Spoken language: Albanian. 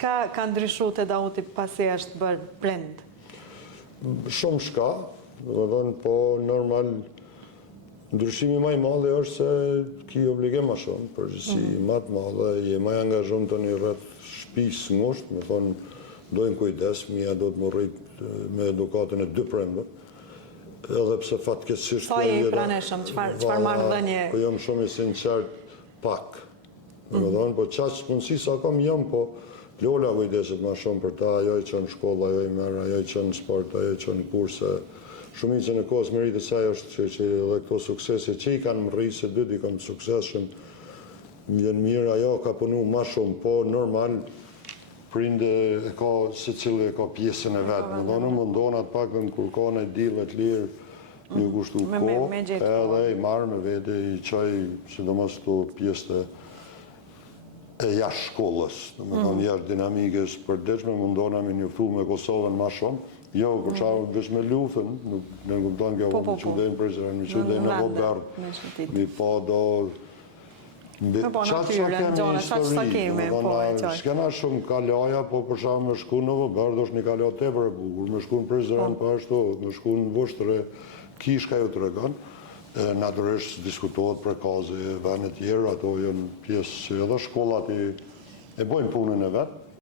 Çka ka ndryshuar te Dauti pasi është bërë prind? Shumë shka, po normal, ndryshimi më i madh është se ki obligim më shumë, përgjithësi më të madhe, je më i angazhuar tani rreth shtëpisë ngushtë, më thonë dojnë kujdes, mia do të më rrit me edukatën e dy prindve. Edhe pse fatkeqësisht sa je i praneshëm, çfarë marrëdhënie? Po jam shumë i sinqert pak. Domethënë, po çast mundësi sa kam jam, po Lola kujdeset më shumë për ta, ajo i çon në shkollë, ajo i merr, ajo i çon në sport, ajo i çon në kurse. Shumicën e kohës meritës saj është që edhe këto suksese që i kanë rritë se dy i kanë suksesshëm, vjen mirë, ajo ka punu më shumë, po normal prinde e ka secili e ka pjesën e vet. Domethënë mundon atë pak dhe kur ka në dillë të lirë, ju kushtu kohë, edhe i marr me vete, i çoj sidomos këto pjesë e jashtë shkollës, domethënë jashtë dinamikës përditshme, mundona me njoftu me Kosovën më shumë. Jo, për çfarë veç me luftën, nuk kupton kjo, me çudën prezident, me çudën në Robert, mi pa do Çfarë kemi, po e qoj. S'kena shumë kalaja, po për shkak me shku në Robert është një kala tepër e bukur, me shku në prezident po ashtu, me shku në Vushtre, kishka ju tregon. Natyrisht diskutohet për kaze e vende tjerë, ato janë pjesë që edhe shkollat e bojnë punën e vet.